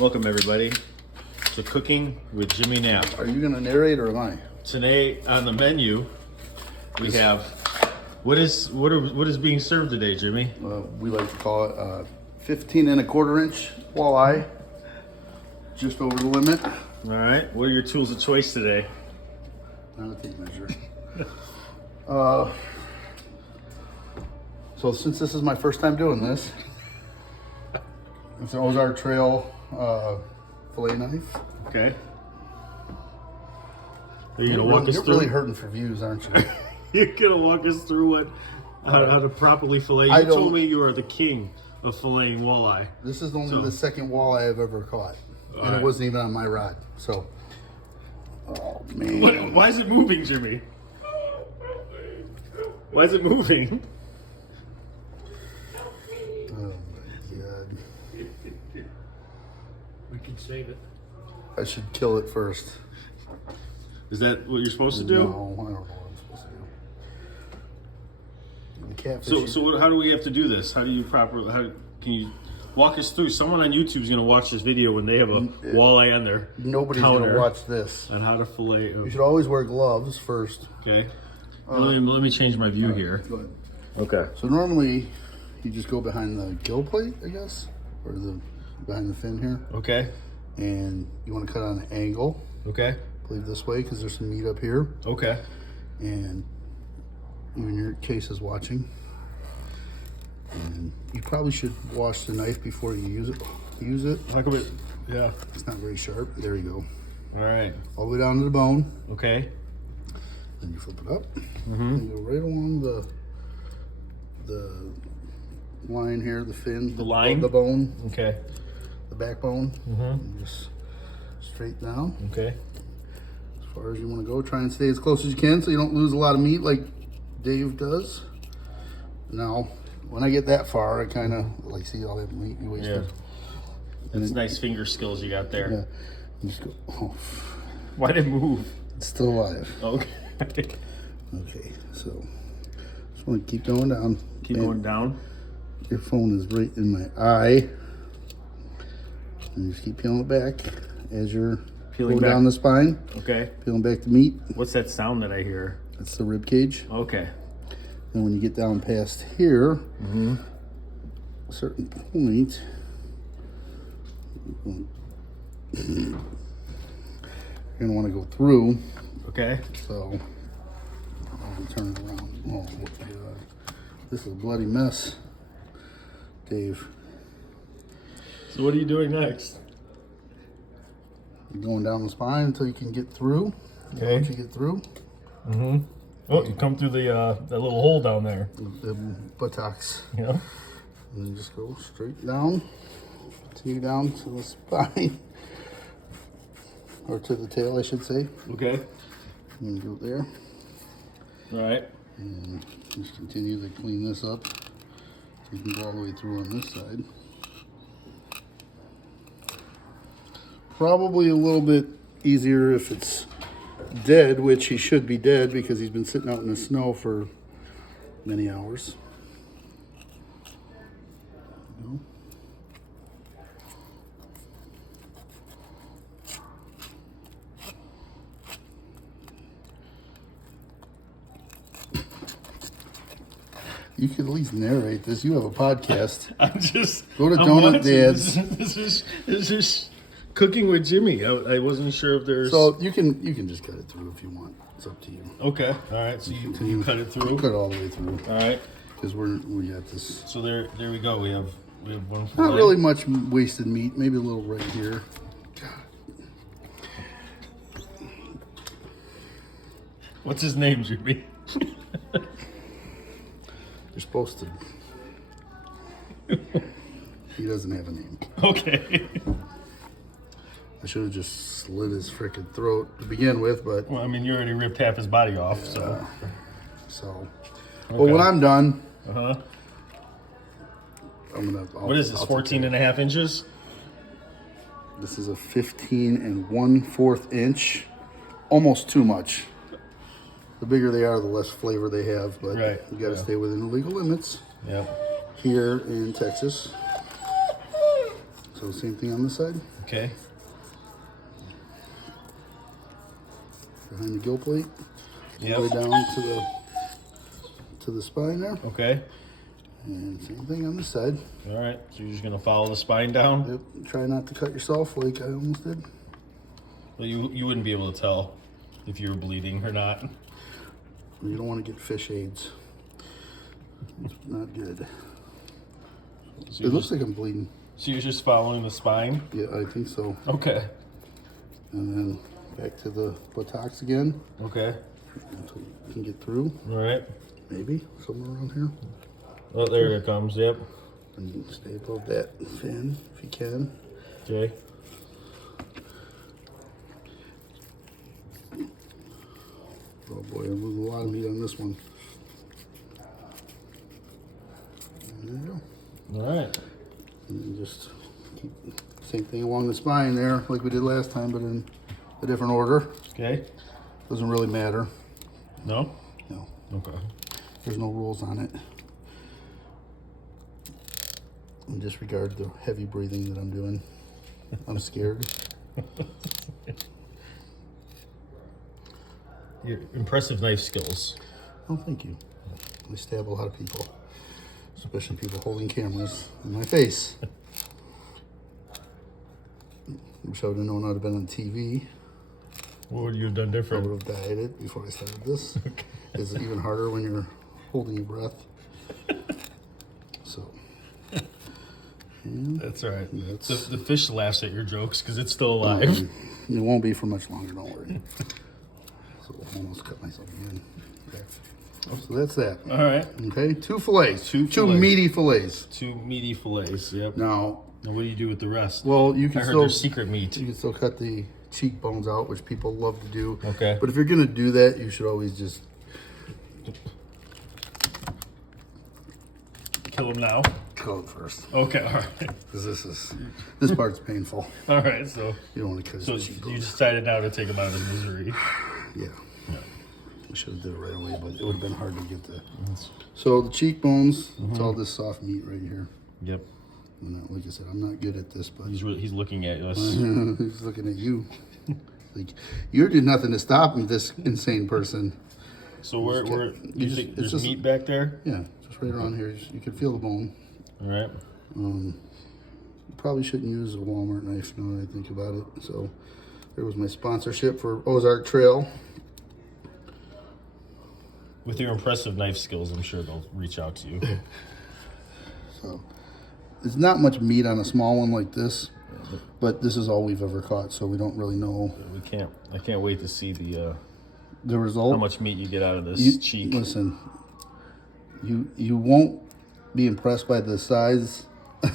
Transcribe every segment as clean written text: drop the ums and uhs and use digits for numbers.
Welcome everybody to Cooking with Jimmy Knapp. Are you going to narrate or am I? Today on the menu we have what is being served today, Jimmy? We like to call it 15 and a quarter inch walleye, just over the limit. All right. What are your tools of choice today? Not a tape measure. So since this is my first time doing this, it's an Ozark Trail fillet knife. Okay. Are you gonna walk us You're through? really hurting for views, aren't you? You're gonna walk us through how to properly fillet. You told me you are the king of filleting walleye. This is only the second walleye I've ever caught, and it wasn't even on my rod. So, oh man, Why is it moving, Jimmy? Why is it moving? oh my god! We can save it. I should kill it first. Is that what you're supposed to do? No, I don't know what I'm supposed to do. The catfish. How do we have to do this? How do you properly? Can you walk us through? Someone on YouTube is going to watch this video when they have a walleye on their Nobody's counter going to watch this. on how to fillet. You should always wear gloves first. Okay. Let me change my view here. Go ahead. Okay. So normally, you just go behind the gill plate, I guess, or behind the fin here, Okay. and you want to cut on an angle. Okay. I believe this way because there's some meat up here, Okay. and even your case is watching. And you probably should wash the knife before you use it. How come it? Yeah. It's not very sharp. There you go. All right. All the way down to the bone. Okay. Then you flip it up. And go right along the line here, the fin, The line? the bone, Okay. the backbone. And just straight down Okay. as far as you want to go. Try and stay as close as you can so you don't lose a lot of meat like Dave does. Now, when I get that far, I kind of like see all that meat you wasted. Yeah. That's nice finger skills you got there. Yeah. You just go. Oh, Why did it move? it's still alive. Okay. Okay, so just want to keep going down. Keep going down. Your phone is right in my eye. And you just keep peeling it back as you're Peeling going back. down the spine, Okay. peeling back the meat. What's that sound that I hear? That's the rib cage. Okay. And when you get down past here, a certain point, you're gonna want to go through. Okay. So I'll turn it around. Oh my god, this is a bloody mess, Dave. So what are you doing next? You're going down the spine until you can get through. Okay. Once you get through, Oh, you come through the that little hole down there. the buttocks, Yeah. and then just go straight down, continue down to the spine, or to the tail, I should say. Okay. And go there, All right. and just continue to clean this up. So you can go all the way through on this side. Probably a little bit easier if it's dead, which he should be dead because he's been sitting out in the snow for many hours. There you go. You could at least narrate this. You have a podcast. I'm just Go to I'm Donut watching. Dads. This is Cooking with Jimmy. I wasn't sure if there's. So you can just cut it through if you want. It's up to you. Okay. All right. So you cut it through. Cut it all the way through All right. because we got this. So there we go. We have one. Not fillet. really much wasted meat. Maybe a little right here. What's his name, Jimmy? You're supposed to. He doesn't have a name. Okay. I should have just slit his freaking throat to begin with, but Well, I mean, you already ripped half his body off, so. so. Well, when I'm done, Uh huh. I'm gonna. What is this? 14 and a half inches? This is a 15 and 1/4 inch. Almost too much. The bigger they are, the less flavor they have, but Right, you got to yeah. stay within the legal limits Yep. here in Texas. So same thing on this side. Okay. Behind the gill plate. Yep. All the way down to the spine there. Okay. And same thing on this side. All right. So you're just gonna follow the spine down. Yep. Try not to cut yourself like I almost did. Well, you wouldn't be able to tell if you were bleeding or not. You don't want to get fish aids. It's not good. So It looks like I'm bleeding. So you're just following the spine? Yeah, I think so. Okay. And then back to the buttocks again. Okay. Until you can get through. All right. Maybe somewhere around here. Oh, there it comes. Yep. And you can stay above that fin if you can. Okay. Oh boy, I'm losing a lot of meat on this one. There you go. All right. And then just keep same thing along the spine there, like we did last time, but in a different order. Okay. Doesn't really matter. No? No, Okay. there's no rules on it. And disregard the heavy breathing that I'm doing. I'm scared. Your impressive knife skills. Oh, thank you. I stab a lot of people, especially people holding cameras in my face. Wish I would have known I'd have been on TV. What would you have done I different? would have dieted before I started this. It's even harder when you're holding your breath. So. That's all right. That's- The fish laughs at your jokes because it's still alive. It won't be for much longer, don't worry. So I almost cut myself again. Okay. So that's that. All right. Okay, two fillets. Two Two fillets. meaty fillets. 2 meaty fillets. Yep. Now, Now what do you do with the rest? well, you I can heard still there's secret meat. you can still cut the cheekbones out, which people love to do. Okay. But if you're gonna do that, you should always just Kill them now. kill it first, Okay. All right. because this part's painful. All right. So You don't want to cut so his you cheekbones. decided now to take him out of his misery. Yeah. I should have did it right away, but it would have been hard to get the. So the cheekbones, it's all this soft meat right here. Yep. And like I said, I'm not good at this, but He's looking at us. he's looking at you. Like you did nothing to stop him, this insane person. So where you you just- think it's there's just- meat back there? Yeah, just right around here. You can feel the bone. All right. You probably shouldn't use a Walmart knife now that I think about it. So there was my sponsorship for Ozark Trail. With your impressive knife skills, I'm sure they'll reach out to you. So there's not much meat on a small one like this, but this is all we've ever caught, so we don't really know I can't wait to see the the result. how much meat you get out of this You- cheek. Listen, you won't be impressed by the size, but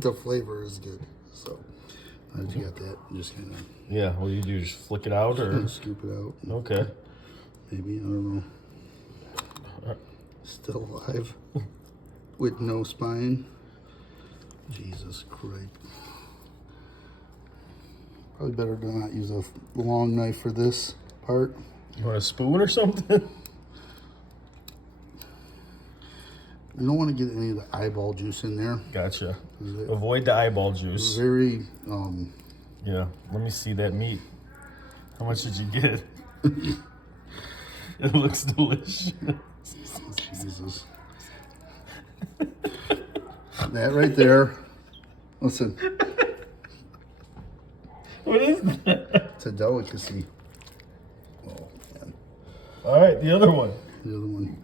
the flavor is good. So now that you got that, just kind of Yeah. What do you do? Just flick it out or? scoop it out. Okay. Maybe, I don't know. Still alive with no spine. Jesus Christ. Probably better to not use a long knife for this part. You want a spoon or something? You don't want to get any of the eyeball juice in there. Gotcha. Is it- Avoid the eyeball juice. Very, Yeah. Let me see that meat. How much did you get? It looks delicious. Jesus. That right there. Listen, What is that? it's a delicacy. Oh, man. All right, the other one. The other one.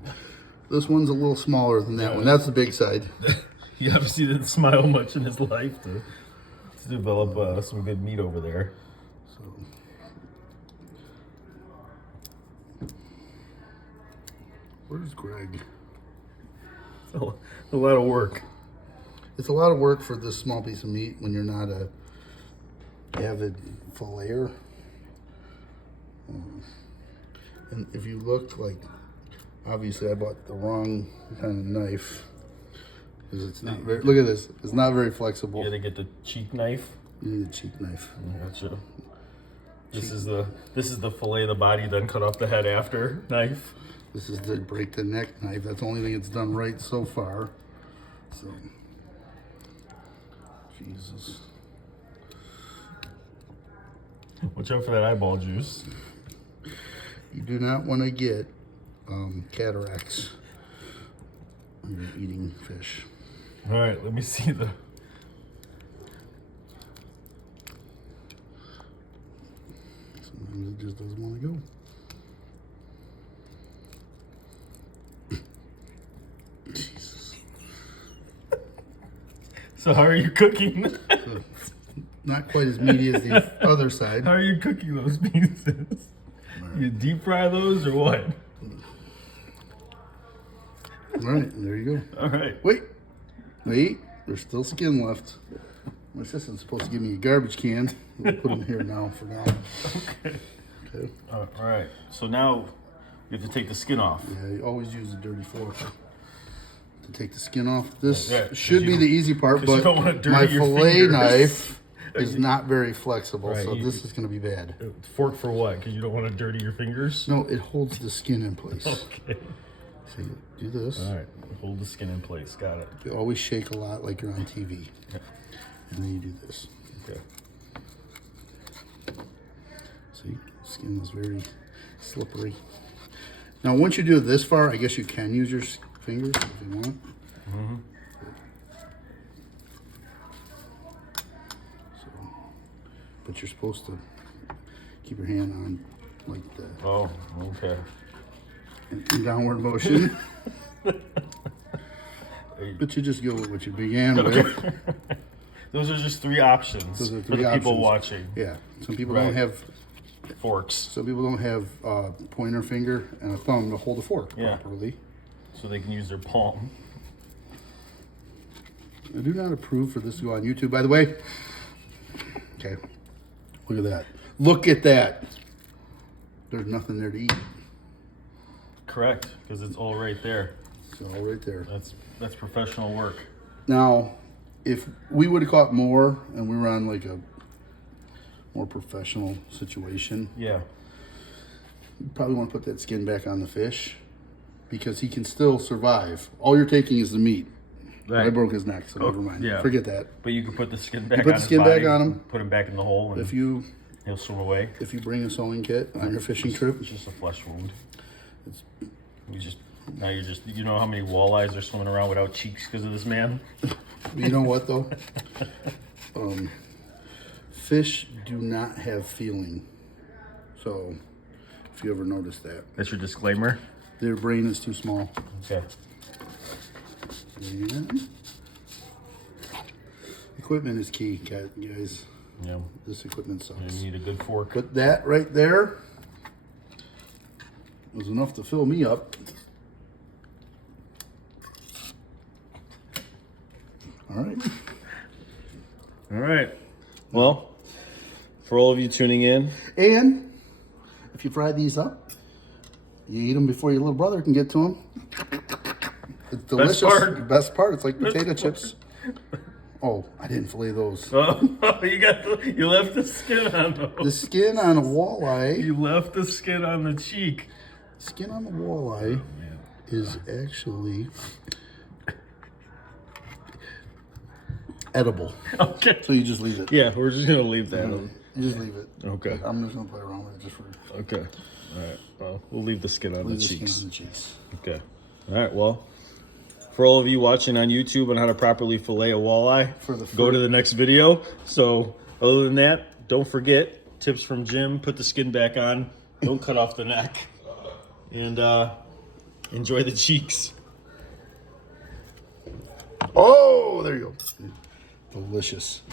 This one's a little smaller than that one. That's the big side. He obviously didn't smile much in his life to develop some good meat over there. So. Where's Greg? A lot of work. It's a lot of work for this small piece of meat when you're not a avid filleter. And if you looked, like, obviously I bought the wrong kind of knife because it's not very. Look at this. It's not very flexible. You gotta get the cheek knife. You need a cheek knife. Gotcha. This is the fillet the body, then cut off the head after knife. This is the break the neck knife. That's the only thing it's done right so far. So, Jesus. Watch out for that eyeball juice. You do not want to get cataracts when you're eating fish. All right, let me see the. Sometimes it just doesn't want to go. Jesus. So how are you cooking? So, not quite as meaty as the other side. How are you cooking those pieces? You deep fry those or what? All right, there you go. All right. Wait, there's still skin left. My assistant's supposed to give me a garbage can. We'll put them here now for now. Okay. Okay. All right. So now you have to take the skin off. Yeah, you always use a dirty fork to take the skin off. This Yeah, should be the easy part, 'cause you but don't wanna dirty my your fillet fingers. knife is not very flexible, Right, so you- this is going to be bad. Fork for what? Because you don't want to dirty your fingers? No, it holds the skin in place. Okay. So you do this. All right. Hold the skin in place. Got it. You always shake a lot like you're on TV. Yeah. And then you do this. Okay. See, skin is very slippery. Now, once you do it this far, I guess you can use your fingers if you want. Mm-hmm. So, but you're supposed to keep your hand on like that. Oh, okay. In downward motion. But you just go with what you began with. Those are just three options Those are for three the people options. watching. Yeah. Some people Right. don't have. Forks. Some people don't have a pointer finger and a thumb to hold a fork Yeah. properly. So they can use their palm. I do not approve for this to go on YouTube, by the way. Okay. Look at that. Look at that. There's nothing there to eat. Correct, because it's all right there. It's all right there. That's professional work. Now, if we would have caught more and we were on like a more professional situation, Yeah. you probably want to put that skin back on the fish because he can still survive. All you're taking is the meat. Right. I broke his neck, so never mind. yeah. Forget that. But you can put the skin back put on the skin his body, back on him. Put him back in the hole, and If you he'll swim away. bring a sewing kit on your fishing trip, It's just a flesh wound. You know how many walleyes are swimming around without cheeks because of this man? you know what though? Fish do not have feeling. So, if you ever notice that, That's your disclaimer? their brain is too small. Okay. And equipment is key, guys. Yeah. This equipment sucks. You need a good fork. But that right there was enough to fill me up. All right. All right. Well, for all of you tuning in, And if you fry these up, you eat them before your little brother can get to them. It's delicious. part. The best part. It's like potato chips. Oh, I didn't fillet those. oh, you left the skin on The those. skin on a walleye, You left the skin on the cheek. skin on the walleye is actually edible. Okay. So you just leave it. Yeah, we're just gonna leave that. You just leave it. Okay. I'm just gonna play around with it just for Okay. All right. Well, we'll leave the skin on leave the the skin cheeks. on the cheeks. Okay. All right. Well, for all of you watching on YouTube on how to properly fillet a walleye, go to the next video. So, other than that, don't forget tips from Jim. Put the skin back on. Don't cut off the neck. And enjoy the cheeks. Oh, there you go. Delicious.